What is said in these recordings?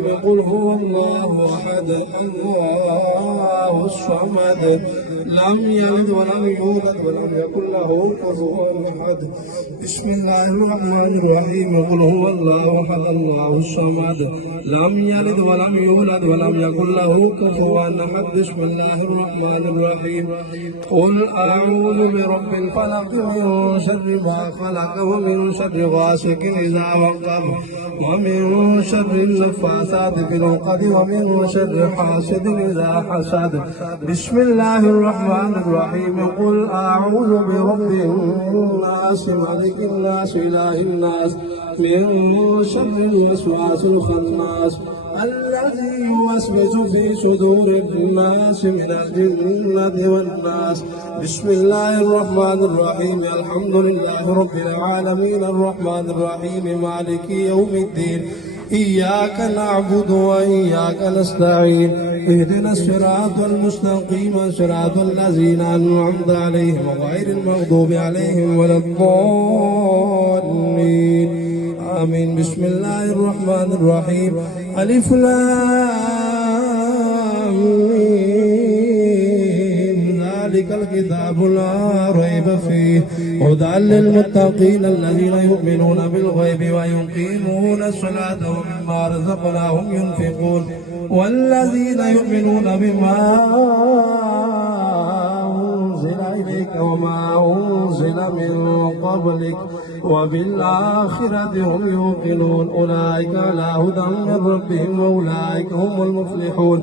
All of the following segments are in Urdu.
الرحيم قل هو الله أحد الله الصمد لم يلد ولم يولد ولم يكن له كفوا أحد. بسم الله الرحمن الرحيم قل هو الله أحد الله الصمد لم يلد ولم يولد ولم يكن له كفوا أحد. بسم الله الرحمن الرحيم قل أعوذ برب الفلق من شر ما خلق ومن شر غاسق إذا وقب ومن شر النفاثات في العقد ومن شر حاسد إذا حسد. بسم الله الرحمن الرحيم قل أعوذ برب الناس ملك الناس إله الناس من شر الوسواس الخناس الذي يوسوس في صدور الناس من الجنة والناس. بسم الله الرحمن الرحيم الحمد لله رب العالمين الرحمن الرحيم مالك يوم الدين إياك نعبد وإياك نستعين اهدنا الصراط المستقيم صراط الذين أنعمت عليهم غير المغضوب عليهم ولا الضالين آمين. بسم الله الرحمن الرحيم ألف لام ميم ذلك الكتاب لا ريب فيه هدى للمتقين الذين يؤمنون بالغيب ويقيمون الصلاة ومما رزقناهم ينفقون والذين يؤمنون بما أنزل إليك وما أنزل من قبلك وبالآخرة هم يوقنون أولئك على هدى من ربهم وأولئك هم المفلحون.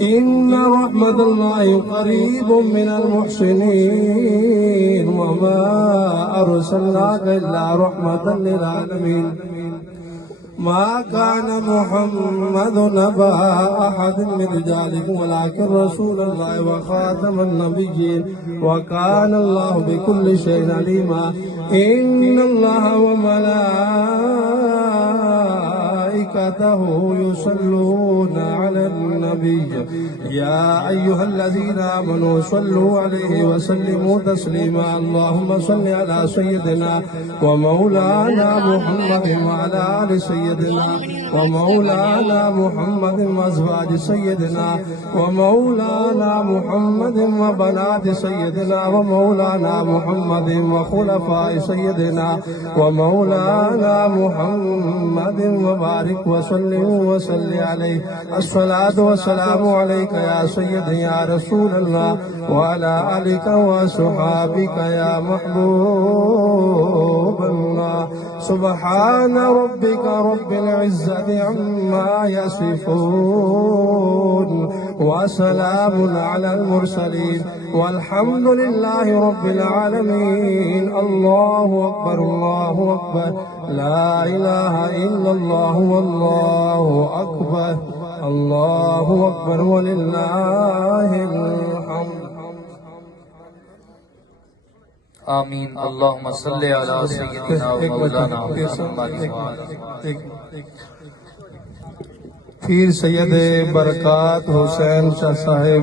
إن رحمة الله قريب من المحسنين وما أرسلناك إلا رحمة للعالمين. ما كان محمد نبا أحد من رجالكم ولكن رسول الله وخاتم النبيين وكان الله بكل شيء عليما. إن الله وملائكته يصلون على النبي يا أيها الذين آمنوا صلوا عليه وسلموا تسليما. اللهم صل على سيدنا ومولانا محمد وعلى آل سيدنا ومولانا محمد وأزواج سيدنا ومولانا محمد وبنات سيدنا ومولانا محمد وخلفاء سيدنا ومولانا محمد وبارك وسلم وسلم عليه. الصلاة والسلام عليك يا سيدي يا رسول الله وعلى آلك وصحابك يا محبوب الله. سبحان ربك رب العزة عما يصفون وسلام على المرسلين والحمد لله رب العالمين. الله أكبر الله أكبر لا إله إلا الله والله أكبر الله أكبر ولله الحمد. آمین. اللهم صل علی سیدنا و مولانا محمد. پیر سید برکات حسین شاہ صاحب